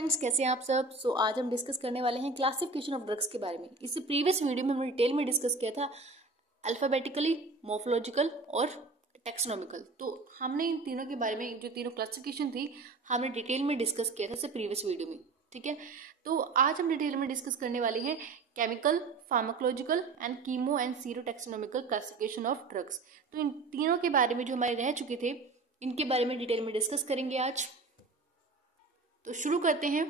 Friends, कैसे हैं आप सब। आज हम डिस्कस करने वाले हैं क्लासिफिकेशन ऑफ ड्रग्स के बारे में। इससे प्रीवियस वीडियो में हमने डिटेल में डिस्कस किया था अल्फाबेटिकली, मॉर्फोलॉजिकल और टेक्सोनॉमिकल। तो हमने इन तीनों के बारे में, जो तीनों क्लासिफिकेशन थी, हमने डिटेल में डिस्कस किया था इससे प्रीवियस वीडियो में। ठीक है, तो आज हम डिटेल में डिस्कस करने वाले हैं chemical, pharmacological and chemo and sero taxonomical classification of drugs. तो इन तीनों के बारे में जो हमारे रह चुके थे, इनके बारे में डिटेल में डिस्कस करेंगे आज। तो शुरू करते हैं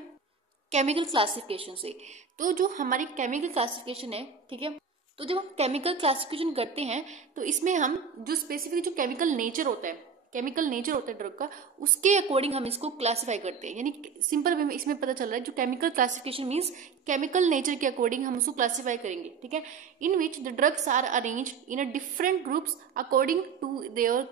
केमिकल क्लासिफिकेशन से। तो जो हमारी केमिकल क्लासिफिकेशन है, ठीक है, तो जब हम केमिकल क्लासिफिकेशन करते हैं तो इसमें हम जो स्पेसिफिक जो केमिकल नेचर होता है ड्रग का, उसके अकॉर्डिंग हम इसको क्लासिफाई करते हैं। यानी सिंपल वे में इसमें पता चल रहा है जो chemical classification means chemical nature के अकॉर्डिंग हम उसको क्लासिफाई करेंगे। ठीक है, in which the drugs are arrange in a different groups according to their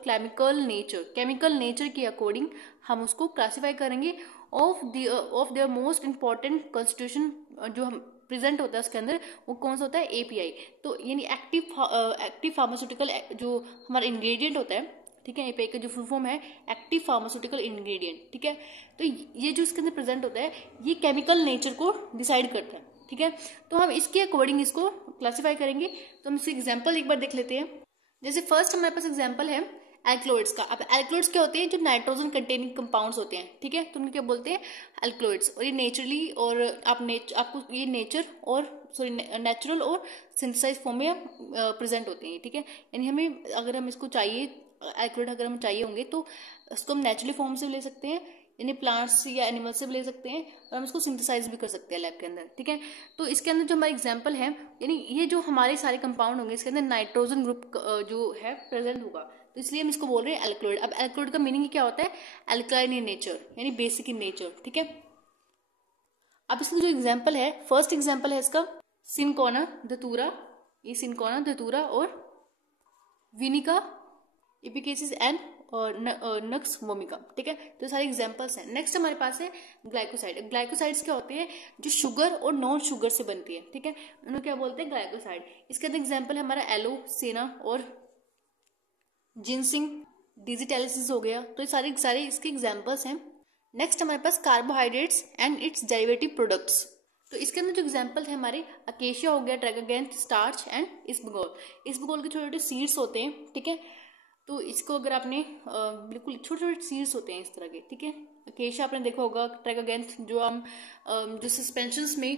chemical nature के अकॉर्डिंग हम उसको क्लासिफाई करेंगे of their most important constitution जो हम प्रेजेंट होता है उसके अंदर, वो कौन सा होता है, एपीआई। तो यानी एक्टिव फार्मास्यूटिकल जो हमारा इंग्रेडिएंट होता है, ठीक है, एपीआई का जो फुल फॉर्म है एक्टिव फार्मास्यूटिकल इंग्रेडिएंट। ठीक है, तो ये जो इसके अंदर प्रेजेंट होता है ये केमिकल नेचर को डिसाइड करता है। ठीक है, तो हम इसके अकॉर्डिंग इसको क्लासिफाई करेंगे। तो हम इसके एग्जाम्पल एक बार देख लेते हैं। जैसे फर्स्ट हमारे पास एग्जाम्पल है एल्कलॉइड्स का। अब एल्कलॉइड्स क्या होते हैं, जो नाइट्रोजन कंटेनिंग कंपाउंड्स होते हैं। ठीक है, तो उनको क्या बोलते हैं, एल्कलॉइड्स। और ये नेचुरली और आपको ये नेचुरल और सिंथेसाइज फॉर्म में प्रेजेंट होते हैं। ठीक है, यानी हमें अगर हम इसको चाहिए, एल्कलॉइड अगर हम चाहिए होंगे तो इसको हम नेचुरली फॉर्म से भी ले सकते हैं, यानी प्लांट्स या एनिमल से भी ले सकते हैं, और हम इसको सिंथेसाइज भी कर सकते हैं लैब के अंदर। ठीक है, तो इसके अंदर जो हमारा एग्जांपल है, यानी ये जो हमारे सारे कंपाउंड होंगे इसके अंदर नाइट्रोजन ग्रुप जो है प्रेजेंट होगा, तो इसलिए हम इसको बोल रहे हैं एल्कलॉइड। अब एल्कलॉइड का मीनिंग क्या होता है, एल्कलाइन इन नेचर, यानी बेसिक इन नेचर। ठीक है, अब इसका जो एग्जाम्पल है, फर्स्ट एग्जाम्पल है इसका सिनकोना धतूरा, ये सिनकोना धतूरा और विनिका इपिकेसिस एंड नक्स वोमिका। ठीक है, तो सारे एग्जांपल्स हैं। नेक्स्ट हमारे पास है ग्लाइकोसाइड। ग्लाइकोसाइड्स क्या होते हैं, जो शुगर और नॉन शुगर से बनती है। ठीक है, उन्हें क्या बोलते हैं, ग्लाइकोसाइड। इसके अंदर एग्जांपल है हमारा एलो, सेना और जिनसिंग, डिजिटेलिसिस हो गया। तो ये सारे इसके एग्जांपल्स हैं। नेक्स्ट हमारे पास carbohydrates and its derivative products. तो इसके अंदर जो एग्जांपल है हमारे अकेशिया हो गया, ट्रैगोगैंथ, स्टार्च एंड इसबगोल। इसबगोल के छोटे छोटे सीड्स होते हैं। ठीक है, तो इसको अगर आपने बिल्कुल छोटे छोटे सीड्स होते हैं इस तरह के। ठीक है, अकेशिया आपने देखा होगा, ट्रैगोगैंथ जो हम जो सस्पेंशंस में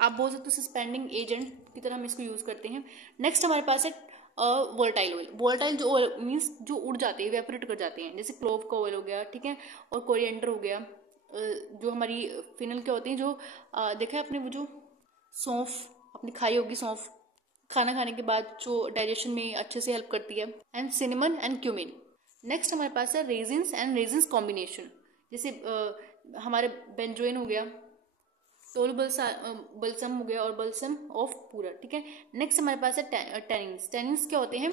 आप बोल सकते हो सस्पेंडिंग एजेंट की तरह हम इसको यूज करते हैं। नेक्स्ट हमारे पास है वोलेटाइल ऑयल। वोलेटाइल जो ऑयल मीन्स जो उड़ जाते हैं, वेपोरेट कर जाते हैं, जैसे क्लोव का ऑयल हो गया। ठीक है, और कोरिएंडर हो गया। जो हमारी फिनल क्या होती है, जो देखा है आपने, वो जो सौंफ आपने खाई होगी, सौंफ खाना खाने के बाद जो डाइजेशन में अच्छे से हेल्प करती है। And cinnamon and cumin. Next हमारे पास है रेजिन्स एंड रेजिन्स कॉम्बिनेशन, जैसे हमारे बेंजोइन हो गया, टोल बल्सम हो गया और बल्सम ऑफ पूरा। ठीक है, नेक्स्ट हमारे पास है टेनिन्स। टेनिन्स क्या होते हैं,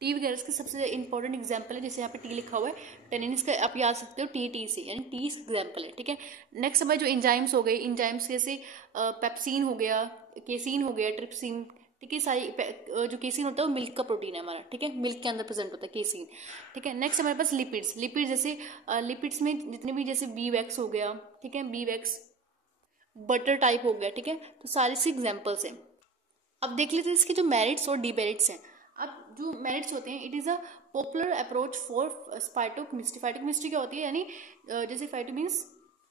टी वगैरह के सबसे इंपॉर्टेंट एग्जाम्पल है, जैसे यहाँ पे टी लिखा हुआ है, टेनिन्स का आप याद सकते हो टी से, यानी टी एग्जाम्पल है। ठीक है, नेक्स्ट हमारे जो एंजाइम्स हो गए, एंजाइम्स जैसे पेप्सिन हो गया, केसिन हो गया, ट्रिप्सिन। ठीक है, सारी जो केसिन होता है वो मिल्क का प्रोटीन है हमारा। ठीक है, मिल्क के अंदर प्रेजेंट होता है केसिन। ठीक है, नेक्स्ट हमारे पास लिपिड्स। लिपिड जैसे लिपिड्स में जितने भी, जैसे बी वैक्स हो गया, ठीक है, बी वैक्स, बटर टाइप हो गया। ठीक है, तो सारे से एग्जाम्पल्स हैं। अब देख लेते हैं इसके जो मेरिट्स और डीमेरिट्स हैं। अब जो मेरिट्स होते हैं, it is a popular approach for phytochemistry. Phytochemistry क्या होती है, यानी जैसे फाइटो मीन्स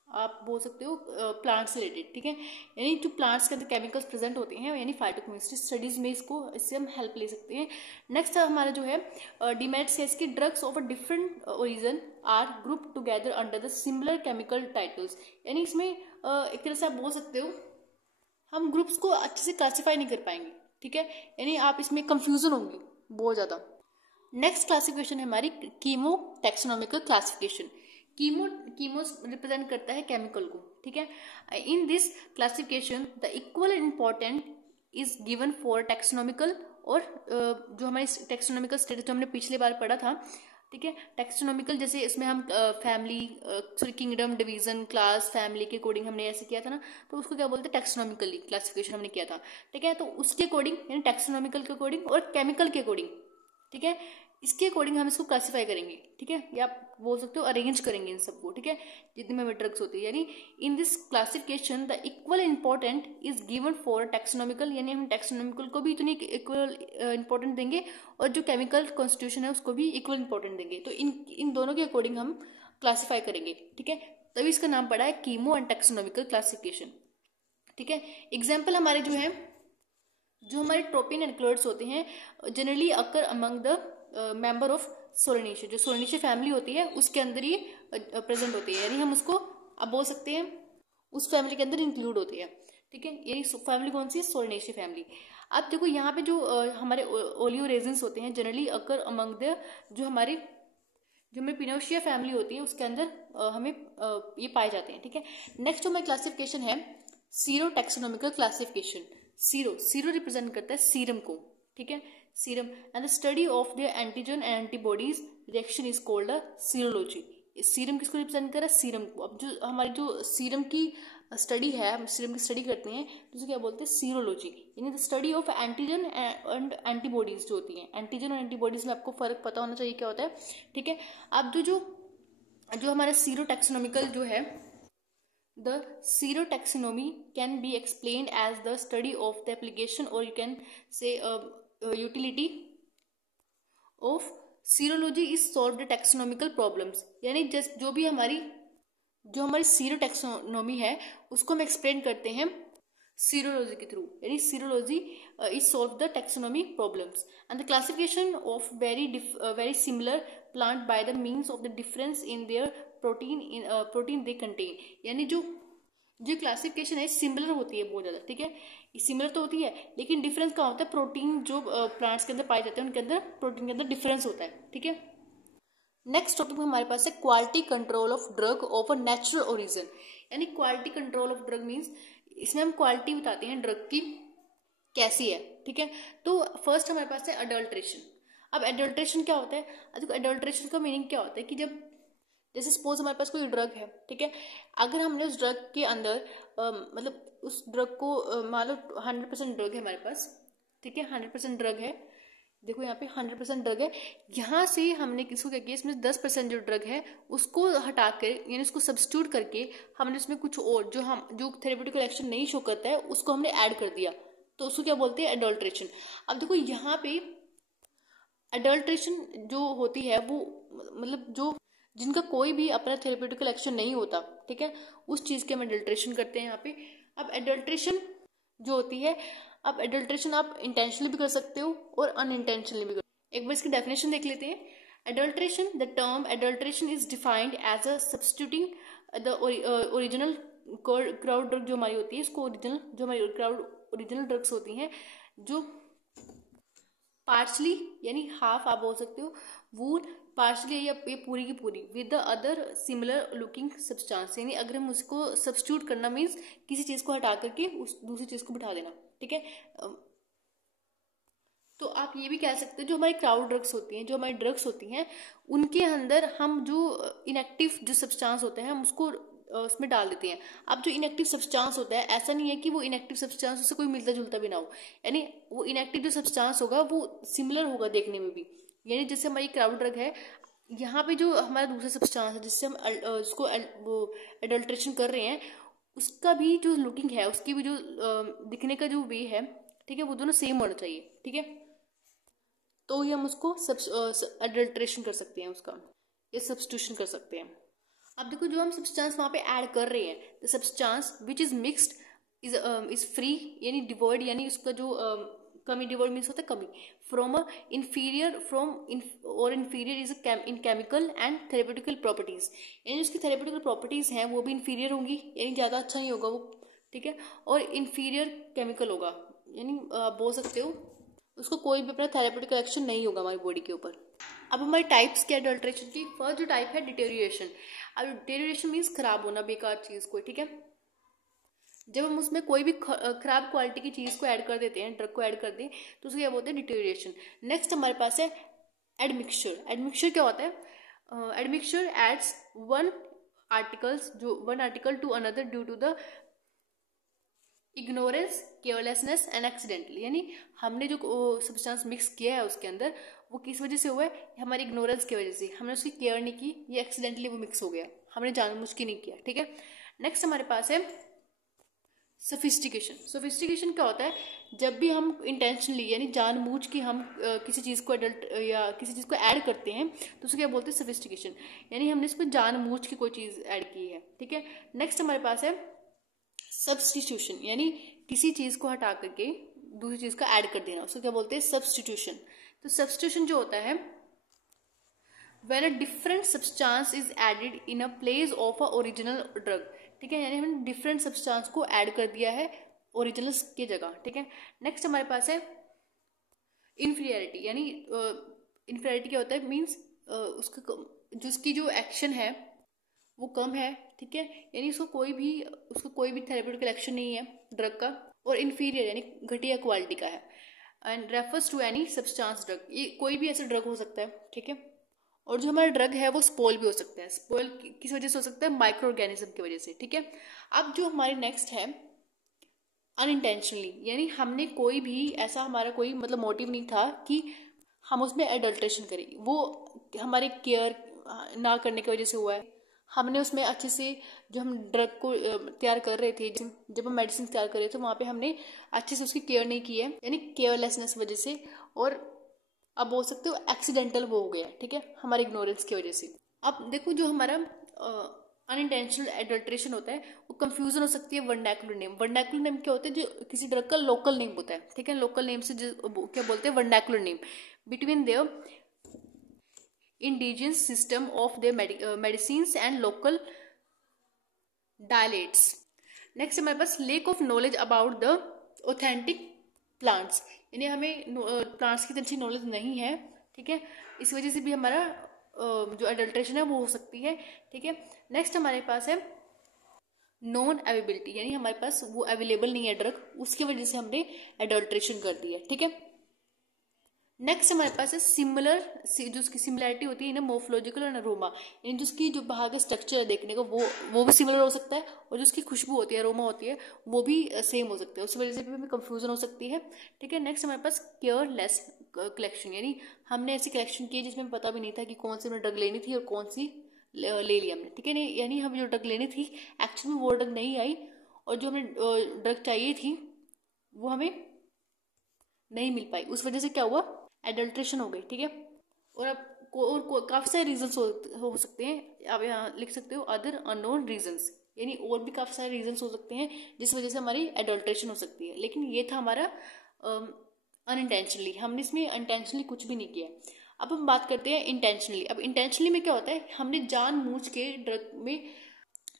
आप बोल सकते हो प्लांट्स रिलेटेड। ठीक है, यानी जो प्लांट्स के अंदर केमिकल्स प्रेजेंट होते हैं, यानी फाइटोकेमिस्ट्री स्टडीज में इससे हम हेल्प ले सकते हैं। नेक्स्ट हमारा जो है डीमेरिट्स है इसके, drugs of a different origin are group together under the similar chemical titles. यानी इसमें एक तरह से आप बोल सकते हो हम ग्रुप्स को अच्छे से क्लासीफाई नहीं कर पाएंगे। ठीक है, यानी आप इसमें कंफ्यूजन होंगे बहुत ज्यादा। नेक्स्ट क्लासिफिकेशन है हमारी chemo taxonomical classification. Chemo represent करता है केमिकल को। ठीक है, in this classification the equal important is given for taxonomical, और जो हमारी टेक्सोनॉमिकल स्टेटस जो हमने पिछले बार पढ़ा था। ठीक है, टेक्सोनॉमिकल जैसे इसमें हम family kingdom, division, class, family के अकॉर्डिंग हमने ऐसे किया था ना, तो उसको क्या बोलते हैं, टेक्सोनॉमिकली क्लासिफिकेशन हमने किया था। ठीक है, तो उसके अकॉर्डिंग, यानी टेक्सोनॉमिकल के अकॉर्डिंग और केमिकल के अकॉर्डिंग। ठीक है, इसके अकॉर्डिंग हम इसको क्लासीफाई करेंगे, ठीक है, या आप बोल सकते हो अरेंज करेंगे इन सबको, ठीक है, जितने में ड्रग्स होती है। यानी in this classification the equal important is given for taxonomical, यानी हम टैक्सोनॉमिकल को भी इतनी इक्वल इंपॉर्टेंट देंगे और जो केमिकल कॉन्स्टिट्यूशन है उसको भी इक्वल इंपॉर्टेंट देंगे। तो इन दोनों के अकॉर्डिंग हम क्लासीफाई करेंगे, ठीक है, तभी इसका नाम पड़ा है कीमो एंड टैक्सोनॉमिकल क्लासिफिकेशन, ठीक है। एग्जाम्पल हमारे जो है, जो हमारे ट्रोपिन एल्कलॉइड्स होते हैं generally occur among the member of Solanaceae, जो सोलेनेशिया फैमिली होती है उसके अंदर ही प्रेजेंट होती है, यानी हम उसको अब बोल सकते हैं उस फैमिली के अंदर इंक्लूड होती है, ठीक है। यानी फैमिली कौन सी है, सोलेनेशिया फैमिली। अब देखो यहाँ पे जो हमारे ओलियो रेजिन्स होते हैं जनरली अकर अमंग द जो हमारी पिनोशिया फैमिली होती है उसके अंदर हमें ये पाए जाते हैं, ठीक है। नेक्स्ट जो हमारी क्लासिफिकेशन है sero taxonomical classification. Sero represent करता है सीरम को, ठीक है, serum, and the study of the antigen and antibodies reaction is called a serology. Serum किसको रिप्रेजेंट कर रहा है, सीरम को। अब जो हमारी जो सीरम की स्टडी है, हम सीरम की स्टडी करते हैं तो उसे क्या बोलते हैं, सीरोलॉजी, यानी the study of antigen and antibodies जो होती हैं। एंटीजन और एंटीबॉडीज में आपको फर्क पता होना चाहिए क्या होता है, ठीक है। अब जो हमारा सीरो टैक्सोनॉमिकल जो है, the serotaxonomy can be explained as the study of the application, or you can say utility of serology is solve the taxonomical problems। यानी जो हमारी सीरो टैक्सोनॉमी है उसको हम एक्सप्लेन करते हैं सीरोलॉजी के थ्रू, यानी serology is solve the taxonomy problems and the classification of very similar plant by the means of the difference in their protein they contain. यानी जो क्लासिफिकेशन है सिमिलर होती है बहुत ज़्यादा, ठीक है, सिमिलर तो होती है लेकिन डिफरेंस क्या होता है, प्रोटीन जो प्लांट्स के अंदर पाए जाते हैं उनके अंदर प्रोटीन के अंदर डिफरेंस होता है, ठीक है। नेक्स्ट टॉपिक में हमारे पास है quality control of drug of a natural origin. यानी quality control of drug means इसमें हम क्वालिटी बताते हैं ड्रग की कैसी है, ठीक है। तो फर्स्ट हमारे पास है अडल्ट्रेशन। अब एडल्ट्रेशन क्या होता है, देखो एडल्ट्रेशन का मीनिंग क्या होता है कि जब जैसे सपोज हमारे पास कोई ड्रग है, ठीक है, अगर हमने उस ड्रग के अंदर मतलब उस ड्रग को मान लो 100% ड्रग है हमारे पास, ठीक है, 100% ड्रग है, देखो यहाँ पे 100% ड्रग है, यहाँ से हमने किसको क्या किया, इसमें 10% जो ड्रग है उसको हटा कर यानी उसको सब्स्टिट्यूट करके हमने उसमें कुछ और जो थेरेप्यूटिकल एक्शन नहीं शो करता है उसको हमने ऐड कर दिया, तो उसको क्या बोलते हैं, एडल्ट्रेशन। अब देखो यहाँ पे एडल्ट्रेशन जो होती है वो मतलब जिनका कोई भी अपना थेरेप्यूटिकल एक्शन नहीं होता, ठीक है, उस चीज़ के हम एडल्ट्रेशन करते हैं यहाँ पे। अब एडल्ट्रेशन जो होती है, अब एडल्ट्रेशन आप इंटेंशनली भी कर सकते हो और अनइंटेंशनली भी कर। एक बार इसकी डेफिनेशन देख लेते हैं। Adulteration, the term adulteration is defined as a substituting the original crude drug जो हमारी होती है, इसको ओरिजिनल ड्रग्स होती हैं जो पार्शली यानी हाफ आप बोल सकते हो, वूड पार्शली या ये पूरी की पूरी with the other similar looking substance. यानी अगर हम उसको सब्स्टिट्यूट करना मीन्स किसी चीज़ को हटा करके उस दूसरी चीज़ को बिठा देना, ठीक है। तो आप ये भी कह सकते हो जो हमारी क्राउड ड्रग्स होती हैं, जो हमारी ड्रग्स होती हैं उनके अंदर हम जो इनएक्टिव जो सब्सटेंस होते हैं हम उसको उसमें डाल देते हैं। अब जो इनएक्टिव सब्सटेंस होता है ऐसा नहीं है कि वो इनएक्टिव सब्सटेंस उससे कोई मिलता जुलता भी ना हो, यानी वो इनएक्टिव जो सब्सटेंस होगा वो सिमिलर होगा देखने में भी। यानी जैसे हमारी क्राउड ड्रग है, यहाँ पे जो हमारा दूसरा सब्सटेंस है जिससे हम उसको वो एडल्ट्रेशन कर रहे हैं उसका भी जो लुकिंग है उसकी भी जो दिखने का जो वे है, ठीक है, वो दोनों सेम होना चाहिए, ठीक है, तो ही हम उसको एडल्ट्रेशन कर सकते हैं, उसका ये सब्स्टिट्यूशन कर सकते हैं। अब देखो जो हम सब्सटेंस वहाँ पे ऐड कर रहे हैं, the substance which is mixed is free यानी डिवॉइड, यानी उसका जो कमी, डिवॉइड मीन्स होता है कमी, from inferior is in chemical and therapeutical properties. यानी उसकी थेरेप्यूटिकल प्रॉपर्टीज हैं वो भी इन्फीरियर होंगी, यानी ज़्यादा अच्छा नहीं होगा वो, ठीक है, और इन्फीरियर केमिकल होगा, यानी बोल सकते हो उसको कोई भी अपना थेरेप्यूटिकल एक्शन नहीं होगा हमारी बॉडी के ऊपर। अब हमारी टाइप्स क्या एडल्ट्रेशन की, फर्स्ट जो टाइप है डिटेरियोरेशन। अब डिटेरियोरेशन मीन्स खराब होना, बेकार चीज़ कोई, ठीक है, जब हम उसमें कोई भी खराब क्वालिटी की चीज़ को ऐड कर देते हैं, ड्रग को ऐड कर दें तो उसको क्या बोलते हैं, डिटेरियोरेशन। नेक्स्ट हमारे पास है एडमिक्सचर। एडमिक्सचर क्या होता है, admixture adds one article to another due to the ignorance, carelessness and accidental. यानी हमने जो सब्सटेंस मिक्स किया है उसके अंदर वो किस वजह से हुआ है, हमारी इग्नोरेंस की वजह से, हमने उसकी केयर नहीं की, ये एक्सीडेंटली वो मिक्स हो गया, हमने जानबूझ के नहीं किया, ठीक है। नेक्स्ट हमारे पास है सोफिस्टिकेशन। सोफिस्टिकेशन क्या होता है, जब भी हम इंटेंशनली यानी जानबूझ के हम किसी चीज़ को एडल्ट या किसी चीज़ को ऐड करते हैं तो उसे क्या बोलते हैं, सोफिस्टिकेशन, यानी हमने इसमें जानबूझ के कोई चीज़ ऐड की है, ठीक है। नेक्स्ट हमारे पास है सब्स्टिट्यूशन, यानी किसी चीज़ को हटा करके दूसरी चीज़ को ऐड कर देना, उसको क्या बोलते हैं, सब्स्टिट्यूशन। तो सब्स्टिट्यूशन जो होता है when a different substance is added in a place of a original drug, ठीक है, यानी हमने डिफरेंट सब्सटेंस को ऐड कर दिया है ओरिजिनल की जगह, ठीक है। नेक्स्ट हमारे पास है इन्फीरियरिटी, यानी इन्फीरियरिटी क्या होता है, मीन्स उसकी जो एक्शन है वो कम है, ठीक है, यानी उसको कोई भी थेरेप्यूटिकल एक्शन नहीं है ड्रग का, और इन्फीरियर यानी घटिया क्वालिटी का है, and refers to any substance drug, ये कोई भी ऐसा ड्रग हो सकता है, ठीक है। और जो हमारा ड्रग है वो स्पॉइल भी हो सकता है, स्पॉइल किस वजह से हो सकता है, माइक्रो ऑर्गेनिज्म की वजह से, ठीक है। अब जो हमारे नेक्स्ट है अनइंटेंशनली, यानी हमने कोई भी ऐसा हमारा कोई मतलब मोटिव नहीं था कि हम उसमें एडल्ट्रेशन करें, वो हमारे केयर ना करने की वजह से हुआ है। हमने उसमें अच्छे से जो हम ड्रग को तैयार कर रहे थे, जब हम मेडिसिन तैयार कर रहे थे वहाँ पे हमने अच्छे से उसकी केयर नहीं की है, यानी केयरलेसनेस वजह से, और अब बोल सकते हो एक्सीडेंटल वो हो गया, ठीक है, हमारी इग्नोरेंस की वजह से। अब देखो जो हमारा अनइंटेंशनल एडल्ट्रेशन होता है वो कंफ्यूजन हो सकती है वर्नाकुलर नेम। वर्नाकुलर नेम क्या होता है, जो किसी ड्रग का लोकल नेम होता है, ठीक है, लोकल नेम से क्या बोलते हैं, vernacular name, between their indigenous system of their medicines and local dialects. Next हमारे पास lack of knowledge about the authentic plants, यानी हमें प्लांट्स की अच्छी नॉलेज नहीं है, ठीक है, इस वजह से भी हमारा जो एडल्ट्रेशन है वो हो सकती है, ठीक है। नेक्स्ट हमारे पास है नॉन अवेलेबिलिटी, यानी हमारे पास वो अवेलेबल नहीं है ड्रग, उसकी वजह से हमने एडल्ट्रेशन कर दी है, ठीक है। नेक्स्ट हमारे पास है सिमिलर, जो उसकी सिमिलरिटी होती है ना मोर्फोलॉजिकल और अरोमा, यानी जो उसकी जो बाहर का स्ट्रक्चर है देखने का वो भी सिमिलर हो सकता है, और जो उसकी खुशबू होती है अरोमा होती है वो भी सेम हो सकता है, उस वजह से भी हमें कंफ्यूजन हो सकती है, ठीक है। नेक्स्ट हमारे पास केयरलेस कलेक्शन, यानी हमने ऐसी कलेक्शन की जिसमें पता भी नहीं था कि कौन सी हमें ड्रग लेनी थी और कौन सी ले ली हमने, ठीक है, यानी हमें जो ड्रग लेनी थी एक्चुअली में वो ड्रग नहीं आई, और जो हमें ड्रग चाहिए थी वो हमें नहीं मिल पाई, उस वजह से क्या हुआ, एडल्ट्रेशन हो गई, ठीक है। और अब काफी सारे रीजंस हो सकते हैं, आप यहाँ लिख सकते हो अदर अननोन रीजंस, यानी और भी काफी सारे रीजंस हो सकते हैं जिस वजह से हमारी एडल्ट्रेशन हो सकती है, लेकिन ये था हमारा अनइंटेंशनली, हमने इसमें इंटेंशनली कुछ भी नहीं किया। अब हम बात करते हैं इंटेंशनली। अब इंटेंशनली में क्या होता है, हमने जानबूझ के ड्रग में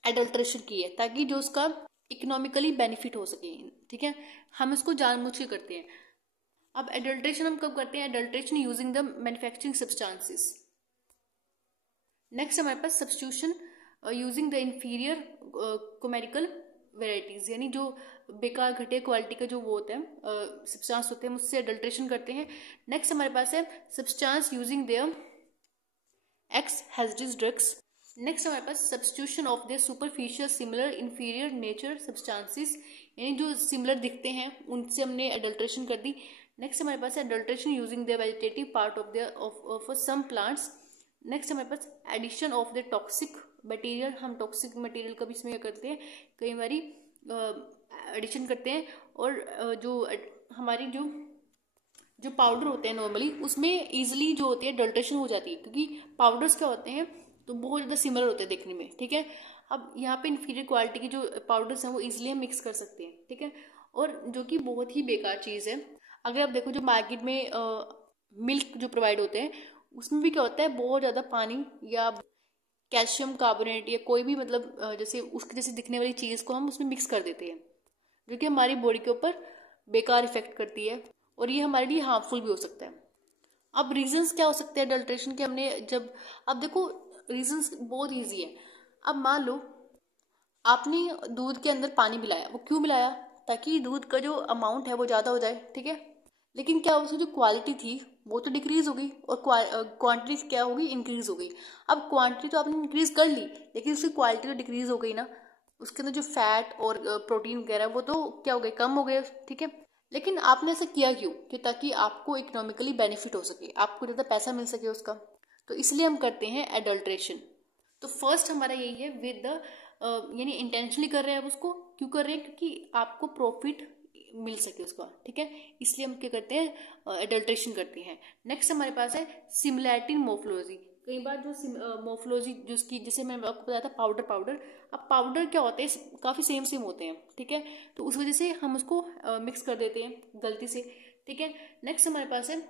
एडल्ट्रेशन की है ताकि जो उसका इकोनॉमिकली बेनिफिट हो सके, ठीक है, हम इसको जानबूझ के करते हैं। अब एडल्ट्रेशन हम कब करते हैं, adulteration using the manufacturing substances. Next हमारे पास substitution using the inferior commercial varieties, यानी जो बेकार घटिया क्वालिटी का जो वो होता है सब्सटेंस होते हैं उससे एडल्ट्रेशन करते हैं। नेक्स्ट हमारे पास है substance using their ex hazardous drugs. Next हमारे पास substitution of their superficial similar inferior nature substances, यानी जो सिमिलर दिखते हैं उनसे हमने एडल्ट्रेशन कर दी। नेक्स्ट हमारे पास adulteration using the vegetative part of their of some plants. Next हमारे पास addition of the toxic material, हम टॉक्सिक मटेरियल का भी इसमें करते हैं, कई बारी एडिशन करते हैं, और जो हमारी जो पाउडर होते हैं नॉर्मली उसमें इजीली जो होती है एडल्ट्रेशन हो जाती है, क्योंकि पाउडर्स क्या होते हैं तो बहुत ज़्यादा सिमिलर होते हैं देखने में, ठीक है। अब यहाँ पे इन्फीरियर क्वालिटी के जो पाउडर्स हैं वो इजीली हम मिक्स कर सकते हैं, ठीक है, और जो कि बहुत ही बेकार चीज़ है। अगर आप देखो जो मार्केट में मिल्क जो प्रोवाइड होते हैं उसमें भी क्या होता है, बहुत ज़्यादा पानी या कैल्शियम कार्बोनेट या कोई भी मतलब जैसे उसके जैसे दिखने वाली चीज़ को हम उसमें मिक्स कर देते हैं, जो कि हमारी बॉडी के ऊपर बेकार इफेक्ट करती है, और ये हमारे लिए हार्मफुल भी हो सकता है। अब रीजंस क्या हो सकते हैं एडल्ट्रेशन के, हमने जब अब देखो रीजंस बहुत ईजी है। अब मान लो आपने दूध के अंदर पानी मिलाया, वो क्यों मिलाया, ताकि दूध का जो अमाउंट है वो ज़्यादा हो जाए, ठीक है, लेकिन क्या उसकी जो क्वालिटी थी वो तो डिक्रीज हो गई और क्वांटिटी क्या होगी, इंक्रीज हो गई। अब क्वांटिटी तो आपने इंक्रीज कर ली लेकिन उसकी क्वालिटी तो डिक्रीज हो गई ना, उसके अंदर जो फैट और प्रोटीन वगैरह वो तो क्या हो गए, कम हो गए, ठीक है। लेकिन आपने ऐसा किया क्यों? कि ताकि आपको इकोनॉमिकली बेनिफिट हो सके, आपको ज़्यादा पैसा मिल सके उसका, तो इसलिए हम करते हैं एडल्ट्रेशन। तो फर्स्ट हमारा यही है विद द यानी इंटेंशनली कर रहे हैं आप उसको, क्यों कर रहे हैं? क्योंकि आपको प्रॉफिट मिल सके उसका, ठीक है, इसलिए हम क्या करते हैं? एडल्ट्रेशन करते हैं। नेक्स्ट हमारे पास है सिमिलैरिटी इन मोर्फोलॉजी। कई बार जो मोर्फोलॉजी जिसकी जैसे मैं आपको बताया था पाउडर पाउडर, अब पाउडर क्या होते हैं, काफी सेम सेम होते हैं, ठीक है, तो उस वजह से हम उसको मिक्स कर देते हैं गलती से, ठीक है। नेक्स्ट हमारे पास है,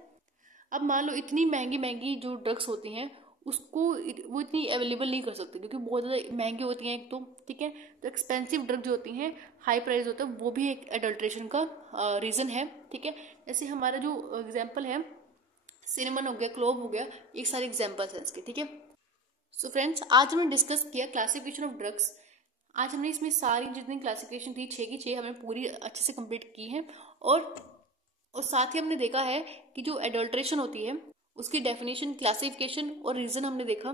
अब मान लो इतनी महंगी महंगी जो ड्रग्स होती हैं उसको वो इतनी अवेलेबल नहीं कर सकते क्योंकि बहुत ज़्यादा महंगी होती हैं एक तो, ठीक है। तो एक्सपेंसिव ड्रग जो होती हैं, हाई प्राइस होता है, वो भी एक एडल्ट्रेशन का रीज़न है, ठीक है। जैसे हमारा जो एग्जाम्पल है सिनेमन हो गया, क्लोव हो गया, एक सारे एग्जाम्पल्स हैं इसके, ठीक है। सो फ्रेंड्स, आज हमने डिस्कस किया क्लासिफिकेशन ऑफ ड्रग्स। आज हमने इसमें सारी जितनी क्लासिफिकेशन थी 6 की 6 हमने पूरी अच्छे से कंप्लीट की है, और साथ ही हमने देखा है कि जो एडल्ट्रेशन होती है उसकी डेफिनेशन, क्लासिफिकेशन और रीजन हमने देखा।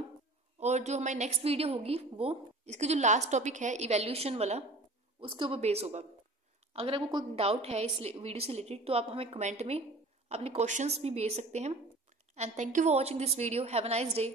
और जो हमारी नेक्स्ट वीडियो होगी वो इसके जो लास्ट टॉपिक है इवैल्यूएशन वाला, उसके ऊपर बेस होगा। अगर आपको कोई डाउट है इस वीडियो से रिलेटेड तो आप हमें कमेंट में अपने क्वेश्चंस भी भेज सकते हैं। And thank you for watching this video. Have a nice day.